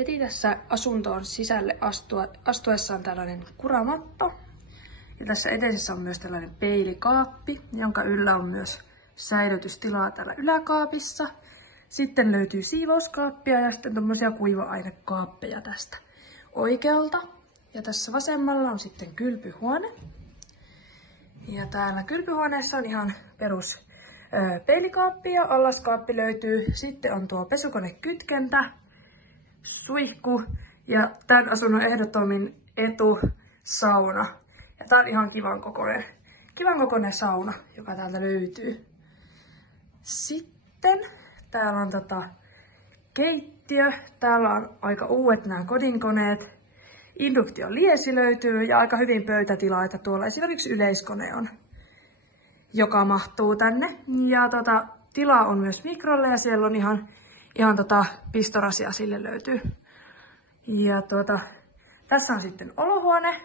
Heti tässä asuntoon sisälle astuessaan tällainen kuramatto. Ja tässä edessä on myös tällainen peilikaappi, jonka yllä on myös säilytystilaa täällä yläkaapissa. Sitten löytyy siivouskaappia ja sitten tommosia kuiva-ainekaappeja tästä oikealta. Ja tässä vasemmalla on sitten kylpyhuone. Ja täällä kylpyhuoneessa on ihan perus peilikaappi ja allaskaappi löytyy. Sitten on tuo pesukonekytkentä, suihku ja tämän asunnon ehdottomin etu sauna. Ja tää on ihan kivan kokoinen sauna, joka täältä löytyy. Sitten täällä on keittiö. Täällä on aika uudet nämä kodinkoneet. Induktioliesi löytyy ja aika hyvin pöytätilaa, että tuolla esimerkiksi yleiskone on, joka mahtuu tänne. Ja tilaa on myös mikrolle ja siellä on ihan pistorasia sille löytyy. Ja tässä on sitten olohuone.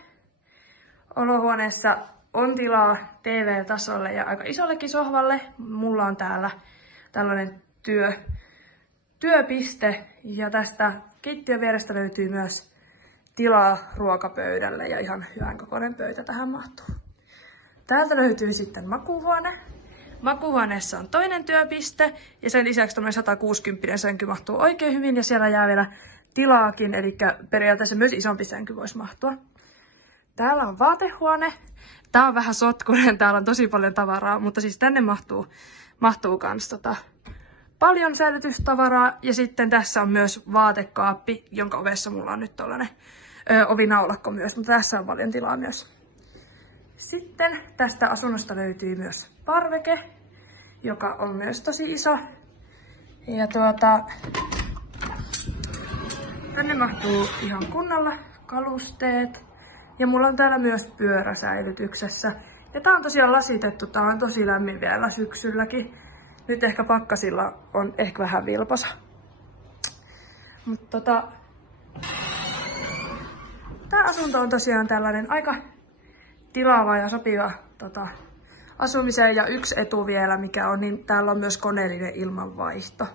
Olohuoneessa on tilaa TV-tasolle ja aika isollekin sohvalle. Mulla on täällä tällainen työpiste ja tästä keittiön vierestä löytyy myös tilaa ruokapöydälle ja ihan hyvän kokoinen pöytä tähän mahtuu. Täältä löytyy sitten makuuhuone. Makuuhuoneessa on toinen työpiste ja sen lisäksi tämmöinen 160 sänky mahtuu oikein hyvin ja siellä jää vielä tilaakin, eli periaatteessa myös isompi sänky voisi mahtua. Täällä on vaatehuone. Tää on vähän sotkunen, täällä on tosi paljon tavaraa, mutta siis tänne mahtuu kans paljon säilytystavaraa. Ja sitten tässä on myös vaatekaappi, jonka ovessa mulla on nyt tollanen ovinaulakko myös, mutta tässä on paljon tilaa myös. Sitten tästä asunnosta löytyy myös parveke, joka on myös tosi iso. Ja tänne mahtuu ihan kunnolla kalusteet. Ja mulla on täällä myös pyörä säilytyksessä. Ja tää on tosiaan lasitettu, tää on tosi lämmin vielä syksylläkin. Nyt ehkä pakkasilla on ehkä vähän vilposa. Mutta tää asunto on tosiaan tällainen aika tilaava ja sopiva asumiseen. Ja yksi etu vielä mikä on, niin täällä on myös koneellinen ilmanvaihto.